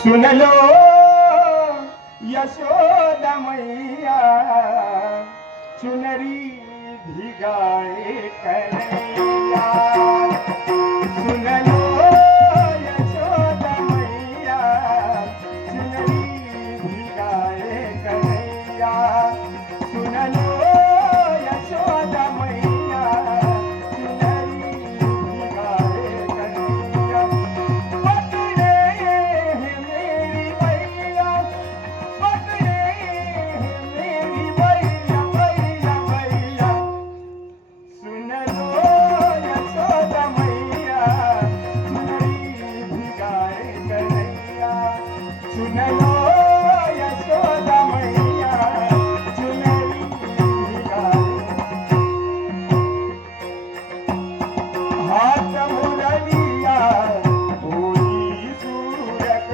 सुन लो यशोदा मैया चुनरी भिगाए कन्हैया। सुन लो यशोदा मैया चुनरी भिगाए कन्हैया। सुन लो यशोदा मैया चुनरी भिगाए कन्हैया। पकड़े हैं मेरी मैया, पकड़े हैं मेरी मैया, मैया मैया। सुन लो यशोदा मैया चुनरी भिगाए कन्हैया। सुन लो यशोदा मैया चुनरी भिगाए। हाथ मुरलिया होली सूरत,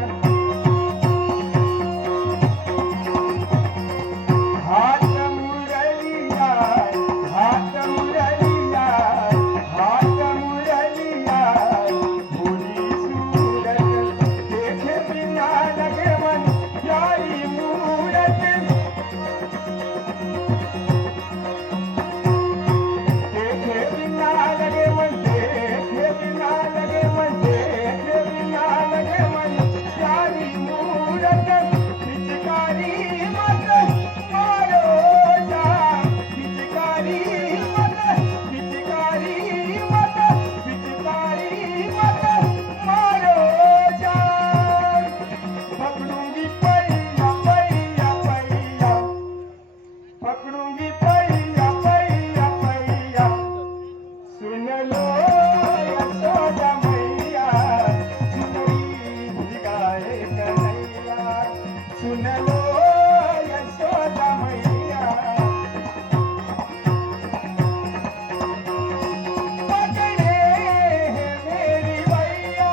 हाथ मुरलिया, हाथ मुरलिया, हाथ मुरलिया होली सूरत। देखे बिना लगे मन प्यारी मूरत, देखे बिना लगे मन, देखे बिना लगे मन, देखे बिना लगे मन प्यारी मूरत। पिचकारी मत मारो जा, पिचकारी मत, पिचकारी मत, पिचकारी मत मारो जा। पकड़ूंगी पैया पैया पैया, पकड़ूंगी पैया पैया पैया। सुन लो यशोदा मैया चुनरी भिगाए कन्हैया। सुन लो यशोदा मैया। पकड़े हैं मेरी मैया,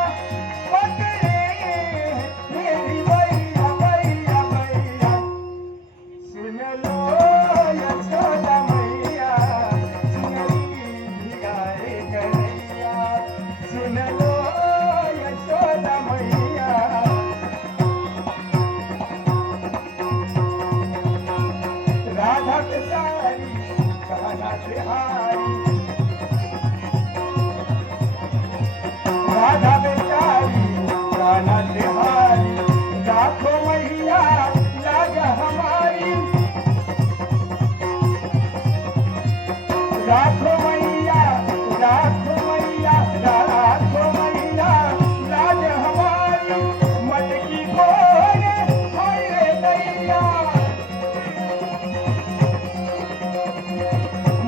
पकड़े हैं मेरी मैया, मैया मैया। सुन लो यशोदा मैया चुनरी भिगाए कन्हैया। सुन लो यशोदा मैया। राधा के सारी कान्हा से हारी, राधा बेचारी कान्हा से हारी। राखो मैया लाज हमारी, राखो मैया, राखो मैया, राखो मैया लाज हमारी। मटकी भोरे हाय रे दैया,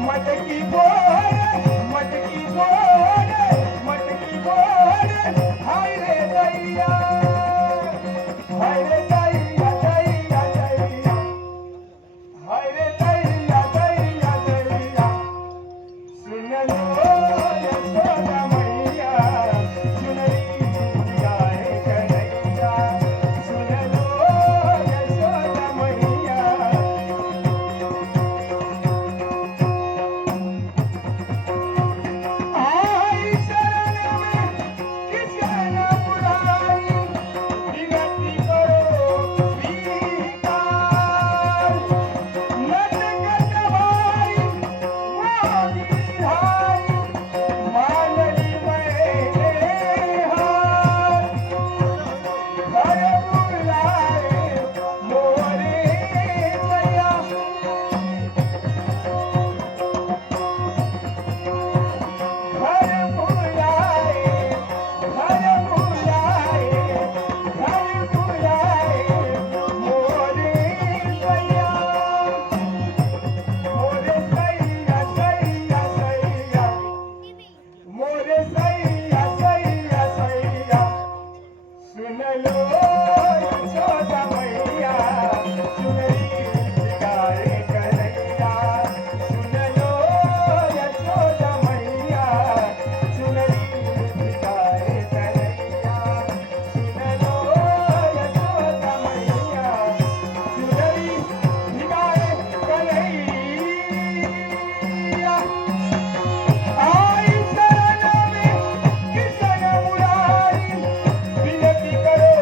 मटकी भोरे, मटकी भोरे, मटकी भोरे हाय रे दैया, हाय रे दैया दैया दैया, हाय रे दैया दैया दैया। सुन लो यशोदा मैया चुनरी भिगाए कन्हैया। सुन लो यशोदा मैया। आई शरण में किशन मुरारी, विनती करो स्वीकार। नटखट भाई मोदी धारी, मानली मैंने हार। घर बुलाए मोरे मैया, घर बुलाए, घर बुलाए, घर बुलाए मोरे मैया। मोरे सैया सैया सैया, मोरे सैया सैया सैया। सुन लो यशोदा मैया चुनरी भिगाए कन्हैया। सुन लो यशोदा मैया चुनरी भिगाए कन्हैया। सुन लो यशोदा मैया चुनरी भिगाए कन्हैया। आई शरण में किशन मुरारी, विनती करो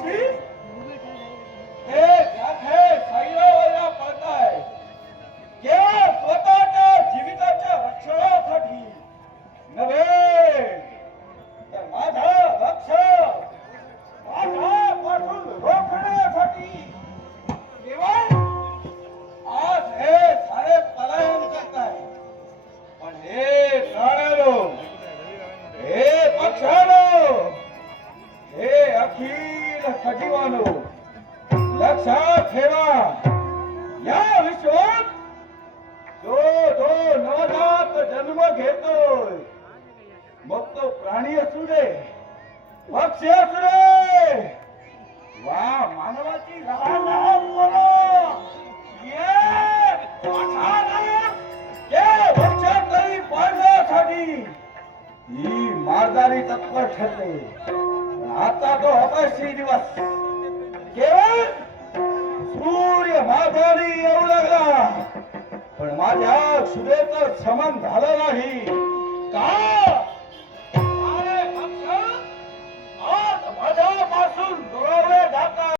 बक्षीस हे साखे सैरावया पडताय केवळ स्वतःच्या जीविताच्या रक्षणासाठी नव्हे तर माझ्यापासून रोखण्यासाठी केवळ आज हे सारे पलायन करताय. पण हे प्राण्यानो, हे पक्षानो, हे अखिल सजीवानो, लक्षात ठेवा, या विश्वात जो नवजात जन्म घेतोय, मग तो प्राणी असू दे, पक्षी असू दे, वा मानवाची लहान लहान मुलं, वृक्षातही पाळण्यासाठी ही मारदारी तत्पर ठरते. आता तो अपयशी दिवस केवळ सूर्य माघारी येऊ लागला, पण माझ्या क्षुदेचं शमन झालं नाही. का